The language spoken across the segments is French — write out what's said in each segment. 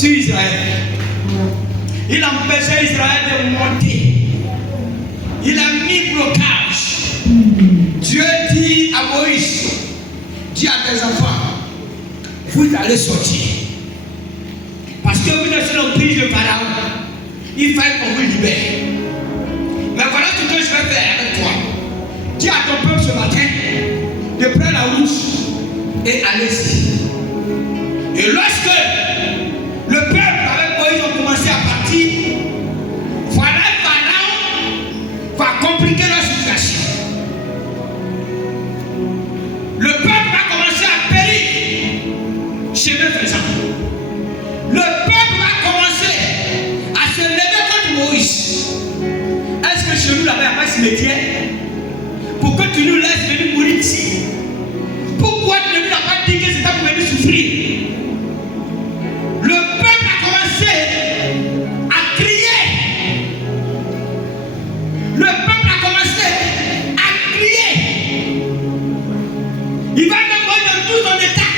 sur Israël. Il empêchait Israël de monter. Il a mis blocage. Dieu dit à Moïse, dis à tes enfants, vous allez sortir. Parce que vous êtes sur l'emprise de Pharaon. Il faut qu'on vous libère. Mais voilà ce que je vais faire avec toi. Dis à ton peuple ce matin de prendre la route et allez-y. Et lorsque le peuple avec Moïse ont commencé à partir, voilà Pharaon va compliquer la situation. Le peuple va commencer à périr, chemin faisant. Le peuple va commencer à se lever contre Moïse. Est-ce que chez nous là-bas, il n'y a pas de cimetière? Pourquoi tu nous laisses venir mourir ici? Pourquoi tu ne nous as pas dit que c'était pour venir souffrir? Le peuple a commencé à crier. Le peuple a commencé à crier. Il va même voir dans tout son état.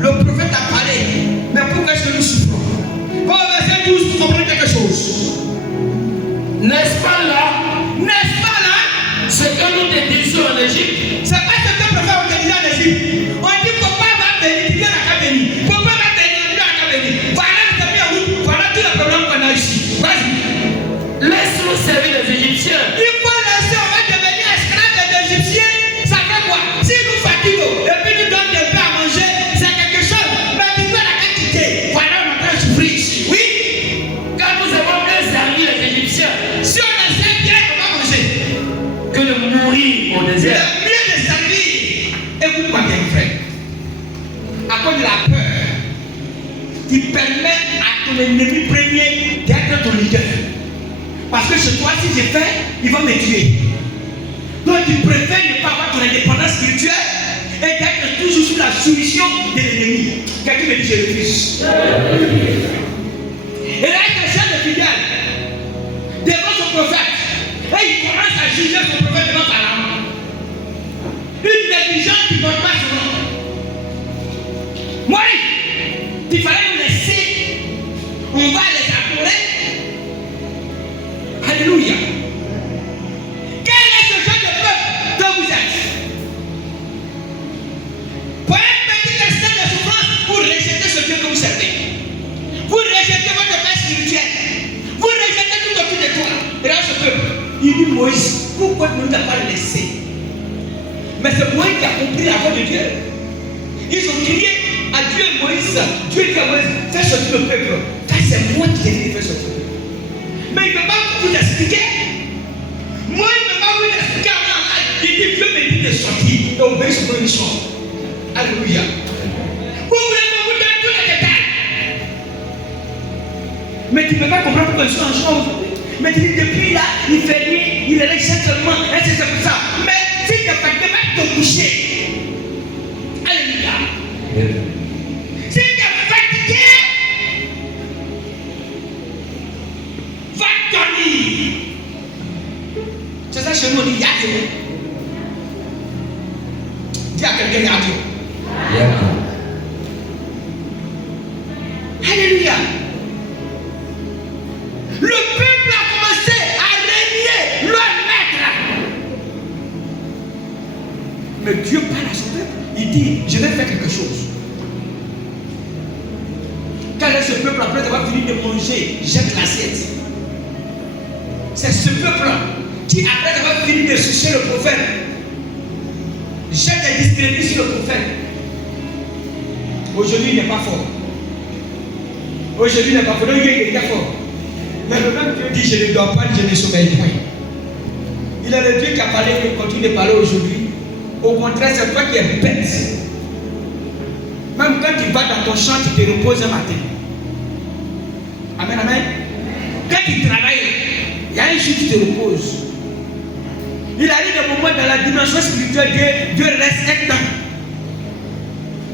Le prophète a parlé. Mais pourquoi est-ce que nous souffrons? Bon, verset 12, vous comprenez quelque chose? N'est-ce pas là? N'est-ce pas là? Ce que nous te disions en Égypte. C'est pas ce que le prophète te disait en Égypte. On dit papa va venir, tu viens à la bénir. Papa va venir, tu viens à la bénir. Voilà le mis en route. Voilà tous les problèmes qu'on a ici. Vas-y. Laisse-nous servir les Égyptiens. Il faut laisser, on va devenir esclave des Égyptiens. Ça fait quoi? Si nous fatiguons et puis nous donnons des pains à manger, c'est quelque chose. Mais tu fais la quantité. Voilà, on est en train de souffrir ici. Oui? Quand nous avons bien servi les Égyptiens, Si on essaie bien, on va manger. que de mourir au C'est désert. mieux de servir. Écoute-moi bien, frère. À cause de la peur qui permet à ton ennemi premier d'être ton leader. Parce que chez toi, si j'ai fait, il va me tuer. Donc tu préfères ne pas avoir ton indépendance spirituelle et d'être toujours sous la soumission de l'ennemi. Quelqu'un me dit je refuse. Et là, il est chef de fidèle devant son prophète. Et il commence à juger son prophète devant Pharaon. Une négligence qui ne porte pas son nom. Moi, il fallait nous laisser. On va les adorer. Alléluia. Quel est ce genre de peuple que vous êtes? Pour un petit instant de souffrance, vous rejetez ce Dieu que vous servez. Vous rejetez votre père spirituel. Vous rejetez tout autour de toi. Et là, ce peuple, il dit Moïse, pourquoi tu ne nous as pas laissé? Mais c'est Moïse qui a compris la voix de Dieu. Ils ont crié à Dieu et Moïse. Dieu dit à Moïse, fais sortir le peuple. Car c'est moi qui t'ai dit de faire sortir. Mais il ne peut pas vous expliquer. Moi, il ne peut pas vous expliquer avant. Il dit, Dieu me dit de sortir. Et obéir son mission. Alléluia. Vous voulez qu'on vous donne tous les détails. Mais tu ne peux pas comprendre pourquoi ils sont en joie aujourd'hui. Mais tu dis, depuis là, il fait nuit, il est là seulement. Et c'est pour ça. Mais si tu n'es pas capable de te coucher. Alléluia. Si tu es fatigué, va dormir. C'est ça chez nous, on dit Yadio. Dis à quelqu'un Yadio. Alléluia. Le peuple a commencé à régner leur maître. Mais Dieu parle à son peuple. Il dit, je vais faire quelque chose. Quand ce peuple, après avoir fini de manger, jette l'assiette. C'est ce peuple qui, après avoir fini de sucer le prophète, jette des discrédits sur le prophète. Aujourd'hui, il n'est pas fort. Aujourd'hui, il n'est pas fort. Donc, il est fort. Mais le même Dieu dit, je ne dors pas, je ne sommeille point. Il est le Dieu qui a parlé, qui continue de parler aujourd'hui. Au contraire, c'est toi qui es bête. Même quand tu vas dans ton champ, tu te reposes un matin. Amen, amen. Quand tu travailles, il y a un jour qui te repose. Il arrive des moments dans la dimension spirituelle, Dieu reste un temps.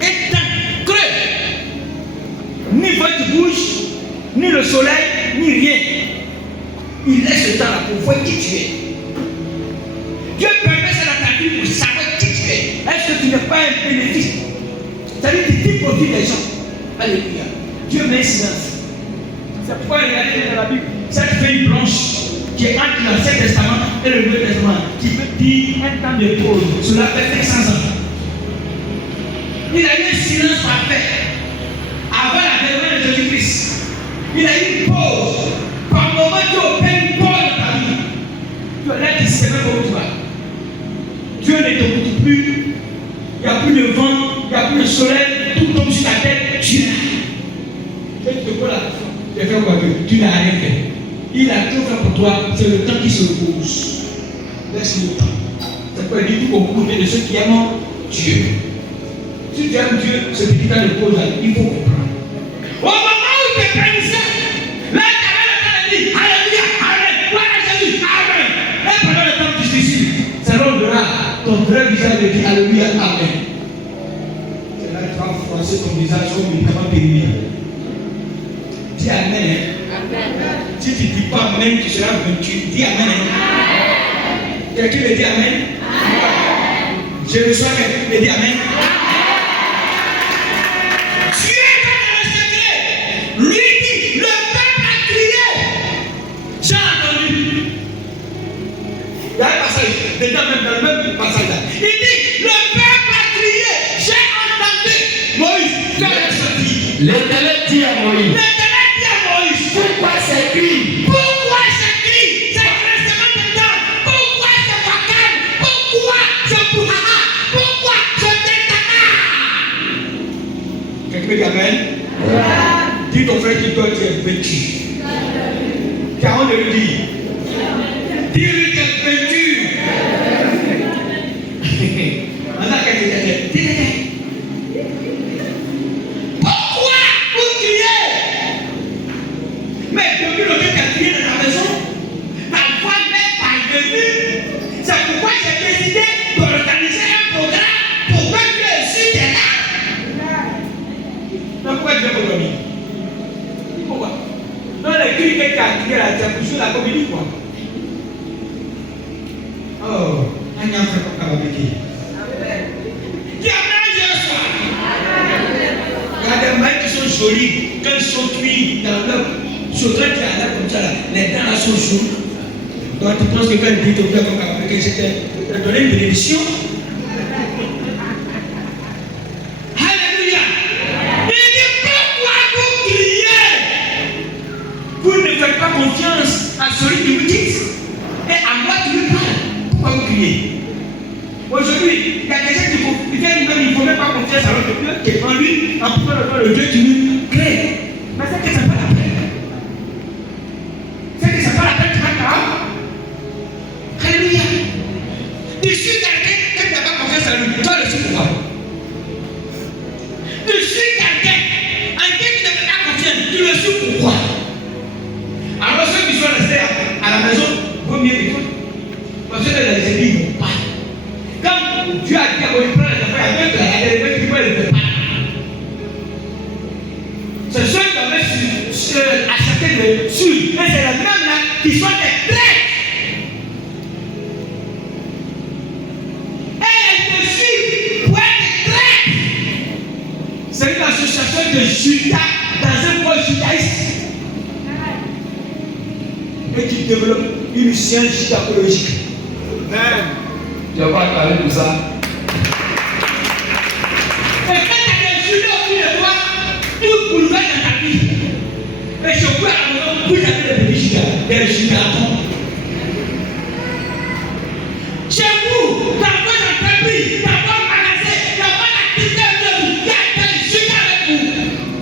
Un temps creux. Ni votre bouche, ni le soleil, ni rien. Il laisse ce temps-là pour voir qui tu es. Dieu permet ça dans ta vie pour savoir qui tu es. Est-ce que tu n'es pas un bénéfice? C'est-à-dire que tu profites des gens. Alléluia. Dieu met silence. C'est pourquoi regardez dans la Bible, cette feuille blanche qui est entre l'Ancien Testament et le Nouveau Testament, qui veut dire un temps de pause. Cela fait 500 ans. Il a eu un silence parfait avant la venue de Jésus-Christ. Il a eu une pause. Par moment, Dieu opère une pause dans ta vie. Tu as l'air de se mettre au toi. Dieu ne t'écoute plus. Il n'y a plus de vent, il n'y a plus de soleil, tout tombe sur ta tête. Tu l'as. Tu te poses la question. Tu as fait quoi Dieu? Tu n'as rien fait. Il a tout fait pour toi. C'est le temps qui se repose. Laisse-le temps. C'est quoi il dit au côté de ceux qui aiment Dieu. Si tu aimes Dieu, ce petit temps de pause, il faut comprendre. Au moment où tu es prénisé, là, tu as dit Alléluia, Amen. Voilà Jésus, Amen. Et pendant le temps difficile, c'est là où ton vrai visage de dire Alléluia, Amen. C'est là que tu vas froisser ton visage comme une médicament périmé. Dis Amen. Amen. Si tu ne dis pas Amen, tu seras vaincu. Dis Amen. Amen. Quelqu'un me dit Amen. Amen. Je reçois quelqu'un qui me dit Amen. Lui dit, le peuple a crié. J'ai entendu. Il y a un passage, déjà même dans le même passage là. Il dit, le peuple a crié. J'ai entendu. Moïse, tu as ressenti. L'Éternel dit à Moïse. L'Éternel dit à Moïse. Pourquoi ces cris? Pourquoi ces cris? C'est récemment dedans. Pourquoi ce vacarme? Pourquoi ce brouhaha? Pourquoi ce détama? Quelqu'un dit Amen. Dis ton frère qui toi tu es vêtu. Car on le dit. Dis-lui tu es vêtu. Pourquoi vous criez? Mais depuis le temps tu as crié dans ta maison, ta voix n'est pas venue. C'est pourquoi j'ai décidé d'organiser un programme pour que tu aies su tes larmes. Donc pourquoi tu veux dormir? Pourquoi? Dans les cris que tu as crié là, tu as poussé la comédie quoi. Oh, un enfant comme Kababiki. Qui a mangé ce soir? Il y a des mains qui sont jolies, quand ils sont cuits dans leur chaudron qui a l'air comme ça là, les dents là sont jaunes. Donc tu penses que quand il dit ton père comme Kababiki, c'était de donner une bénédiction? Vous ne faites pas confiance à celui qui vous dit et à moi qui lui parle. Pourquoi vous criez? Aujourd'hui, il y a des gens qui viennent même, il ne faut même pas confiance à l'autre Dieu qui est en lui, en pouvant le Dieu qui lui crée. Mais c'est que ce n'est pas la peine. C'est que ce n'est pas la peine de faire ça. Alléluia. Tu suis quelqu'un qui n'a pas confiance à lui. Toi, le suis pourquoi? Tu suis quelqu'un en qui tu ne fais pas confiance. Tu le suis pourquoi? Alors ceux qui sont restés à la maison, vaut mieux écouter. Parce que les ennemis ne vont pas. Quand Dieu a dit à Moïse, prends les affaires avec la mecs qui ne veulent pas. C'est ceux qui avaient acheté le sur. Mais c'est les mêmes là qui sont des traîtres. Et elles te suivent pour être traîtres. C'est une association de Judas dans un point judaïste. Et qui développe une science judapologique. Amen. Tu n'as pas parlé de ça. Et quand tu as des judas au bout de toi, tout bouleverse dans ta vie. Et surtout à la maison, vous avez des petits judas, des judas. Chez vous,